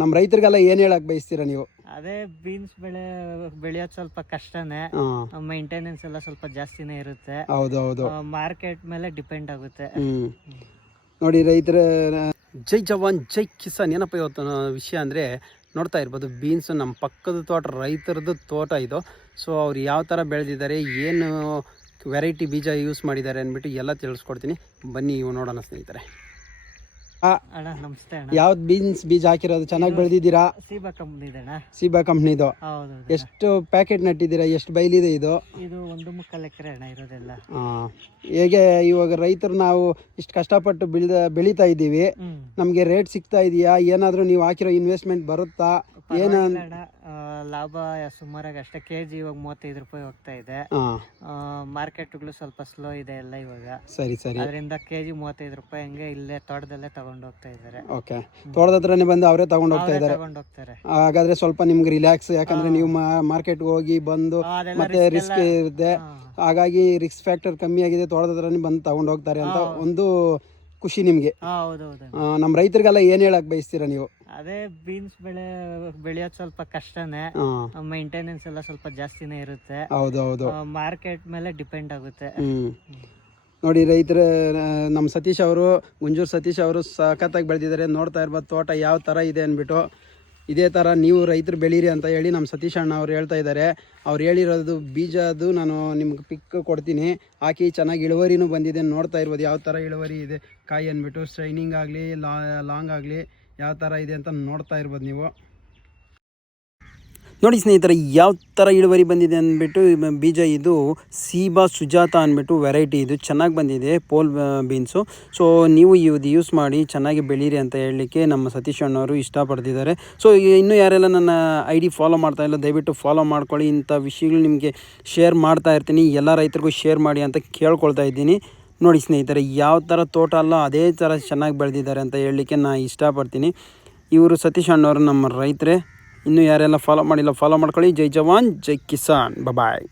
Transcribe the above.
ನಮ್ಮ ರೈತರಿಗೆಲ್ಲ ಏನು ಹೇಳಕ್ಕೆ ಬಯಸ್ತೀರಾ ನೀವು? ಅದೇ ಬೀನ್ಸ್ ಬೆಳೆಯೋದು ಸ್ವಲ್ಪ ಕಷ್ಟನೇ, ಮೈಂಟೆನೆನ್ಸ್ ಎಲ್ಲ ಸ್ವಲ್ಪ ಜಾಸ್ತಿನೇ ಇರುತ್ತೆ. ಹೌದು ಮಾರ್ಕೆಟ್ ಮೇಲೆ ಡಿಪೆಂಡ್ ಆಗುತ್ತೆ. ನೋಡಿ ರೈತರ ಜೈ ಜವಾನ್ ಜೈ ಕಿಸಾನ್. ಏನಪ್ಪ ಇವತ್ತು ವಿಷಯ ಅಂದರೆ ನೋಡ್ತಾ ಇರ್ಬೋದು, ಬೀನ್ಸ್ ನಮ್ಮ ಪಕ್ಕದ ತೋಟ, ರೈತರದ್ದು ತೋಟ ಇದು. ಸೊ ಅವ್ರು ಯಾವ ಥರ ಬೆಳೆದಿದ್ದಾರೆ, ಏನು ವೆರೈಟಿ ಬೀಜ ಯೂಸ್ ಮಾಡಿದ್ದಾರೆ ಅಂದ್ಬಿಟ್ಟು ಎಲ್ಲ ತಿಳಿಸ್ಕೊಡ್ತೀನಿ. ಬನ್ನಿ ಇವು ನೋಡೋಣ ಸ್ನೇಹಿತರೆ. ಅಣ್ಣ ನಮಸ್ತೆ ಅಣ್ಣ. ಯಾವ್ದು ಬೀನ್ಸ್ ಬೀಜ ಹಾಕಿರೋದು? ಚೆನ್ನಾಗಿ ಬೆಳೆದಿದ್ದೀರಾ? ಸೀಬಾ ಕಂಪ್ನಿದು ಅಣ್ಣ. ಸೀಬಾ ಕಂಪ್ನಿದು. ಹೌದು. ಎಷ್ಟು ಪ್ಯಾಕೆಟ್ ನಟ್ಟಿದ್ದೀರಾ? ಎಷ್ಟು ಬೈಲಿದೆ ಇದು? ಇದು 1.25 ಎಕರೆ ಅಣ್ಣ ಇರೋದೆಲ್ಲ. ಹೇಗೆ ಇವಾಗ ರೈತರು ನಾವು ಇಷ್ಟು ಕಷ್ಟಪಟ್ಟು ಬೆಳೀತಾ ಇದ್ದೀವಿ, ನಮಗೆ ರೇಟ್ ಸಿಗ್ತಾ ಇದೆಯಾ? ಏನಾದರೂ ನೀವು ಹಾಕಿರೋ ಇನ್ವೆಸ್ಟ್ಮೆಂಟ್ ಬರುತ್ತಾ? ಏನು ಲಾಭ ಸುಮಾರಾಗಿ ಅಷ್ಟೇ. ಕೆಜಿ ಇವಾಗ 35 ರೂಪಾಯಿ ಹೋಗ್ತಾ ಇದೆ. ಮಾರ್ಕೆಟ್ಗಳು ಸ್ವಲ್ಪ ಸ್ಲೋ ಇದೆ ಎಲ್ಲ ಇವಾಗ. ಸರಿ ಅದರಿಂದ ಕೆಜಿ 35 ರೂಪಾಯಿ ಹಂಗೆ ಇಲ್ಲೇ ತೋಟದಲ್ಲೇ ತಗೊಂಡು ಹೋಗ್ತಾ ಇದ್ದಾರೆ. ಓಕೆ, ತೋಟದ ಹತ್ರನೇ ಬಂದು ಅವರೇ ತಗೊಂಡು ಹೋಗ್ತಾ ಇದ್ದಾರೆ. ಹಾಗಾದ್ರೆ ಸ್ವಲ್ಪ ನಿಮ್ಗೆ ರಿಲ್ಯಾಕ್ಸ್, ಯಾಕಂದ್ರೆ ನೀವು ಮಾರ್ಕೆಟ್ಗೆ ಹೋಗಿ ಬಂದು ಮತ್ತೆ ರಿಸ್ಕ್ ಇರುತ್ತೆ. ಹಾಗಾಗಿ ರಿಸ್ಕ್ ಫ್ಯಾಕ್ಟರ್ ಕಮ್ಮಿ ಆಗಿದೆ, ತೋಟದ ಹತ್ರನೇ ಬಂದು ತಗೊಂಡು ಹೋಗ್ತಾರೆ ಅಂತ ಒಂದು ಖುಷಿ ನಿಮ್ಗೆ. ನಮ್ಮ ರೈತರಿಗೆಲ್ಲ ಏನ್ ಹೇಳಕ್ ಬಯಸ್ತೀರಾ ನೀವು? ಅದೇ ಬೀನ್ಸ್ ಬೆಳೆಯೋದು ಸ್ವಲ್ಪ ಕಷ್ಟನೇ, ಮೈಂಟೆನೆನ್ಸ್ ಎಲ್ಲ ಸ್ವಲ್ಪ ಜಾಸ್ತಿನೇ ಇರುತ್ತೆ. ಹೌದು ಮಾರ್ಕೆಟ್ ಮೇಲೆ ಡಿಪೆಂಡ್ ಆಗುತ್ತೆ. ನೋಡಿ ರೈತರ ನಮ್ಮ ಸತೀಶ್ ಅವರು, ಗುಂಜೂರು ಸತೀಶ್ ಅವರು ಸಖತ್ತಾಗಿ ಬೆಳೆದಿದ್ದಾರೆ. ನೋಡ್ತಾ ಇರ್ಬೋದು ತೋಟ ಯಾವ ಥರ ಇದೆ ಅಂದ್ಬಿಟ್ಟು. ಇದೇ ಥರ ನೀವು ರೈತರು ಬೆಳೀರಿ ಅಂತ ಹೇಳಿ ನಮ್ಮ ಸತೀಶ್ ಅಣ್ಣ ಅವ್ರು ಹೇಳ್ತಾ ಇದ್ದಾರೆ. ಅವ್ರು ಹೇಳಿರೋದು ಬೀಜದ್ದು ನಾನು ನಿಮ್ಗೆ ಪಿಕ್ ಕೊಡ್ತೀನಿ, ಹಾಕಿ ಚೆನ್ನಾಗಿ ಇಳುವರಿನೂ ಬಂದಿದೆ. ನೋಡ್ತಾ ಇರ್ಬೋದು ಯಾವ ಥರ ಇಳುವರಿ ಇದೆ, ಕಾಯಿ ಅಂದ್ಬಿಟ್ಟು ಶೈನಿಂಗ್ ಆಗಲಿ ಲಾಂಗ್ ಆಗಲಿ ಯಾವ ಥರ ಇದೆ ಅಂತ ನೋಡ್ತಾ ಇರ್ಬೋದು ನೀವು. ನೋಡಿ ಸ್ನೇಹಿತರೆ ಯಾವ ಥರ ಇಳುವರಿ ಬಂದಿದೆ ಅಂದ್ಬಿಟ್ಟು. ಬೀಜ ಇದು ಸೀಬಾ ಸುಜಾತ ಅಂದ್ಬಿಟ್ಟು ವೆರೈಟಿ, ಇದು ಚೆನ್ನಾಗಿ ಬಂದಿದೆ ಪೋಲ್ ಬೀನ್ಸು. ಸೊ ನೀವು ಇದು ಯೂಸ್ ಮಾಡಿ ಚೆನ್ನಾಗಿ ಬೆಳೀರಿ ಅಂತ ಹೇಳಲಿಕ್ಕೆ ನಮ್ಮ ಸತೀಶ್ ಅಣ್ಣವರು ಇಷ್ಟಪಡ್ತಿದ್ದಾರೆ. ಸೊ ಇನ್ನೂ ಯಾರೆಲ್ಲ ನನ್ನ ID ಫಾಲೋ ಮಾಡ್ತಾ ಇಲ್ಲ, ದಯವಿಟ್ಟು ಫಾಲೋ ಮಾಡ್ಕೊಳ್ಳಿ. ಇಂಥ ವಿಷಯಗಳು ನಿಮಗೆ ಶೇರ್ ಮಾಡ್ತಾ ಇರ್ತೀನಿ, ಎಲ್ಲ ರೈತರಿಗೂ ಶೇರ್ ಮಾಡಿ ಅಂತ ಕೇಳ್ಕೊಳ್ತಾ ಇದ್ದೀನಿ. ನೋಡಿ ಸ್ನೇಹಿತರೆ ಯಾವ ಥರ ತೋಟ ಅಲ್ಲ ಅದೇ ಥರ ಚೆನ್ನಾಗಿ ಬೆಳೆದಿದ್ದಾರೆ ಅಂತ ಹೇಳಲಿಕ್ಕೆ ನಾನು ಇಷ್ಟಪಡ್ತೀನಿ. ಇವರು ಸತೀಶ್ ಅಣ್ಣವರು ನಮ್ಮ ರೈತರೇ. ಇನ್ನೂ ಯಾರೆಲ್ಲ ಫಾಲೋ ಮಾಡಿಲ್ಲ ಫಾಲೋ ಮಾಡ್ಕೊಳ್ಳಿ. ಜೈ ಜವಾನ್ ಜೈ ಕಿಸಾನ್. ಬಾಯ್.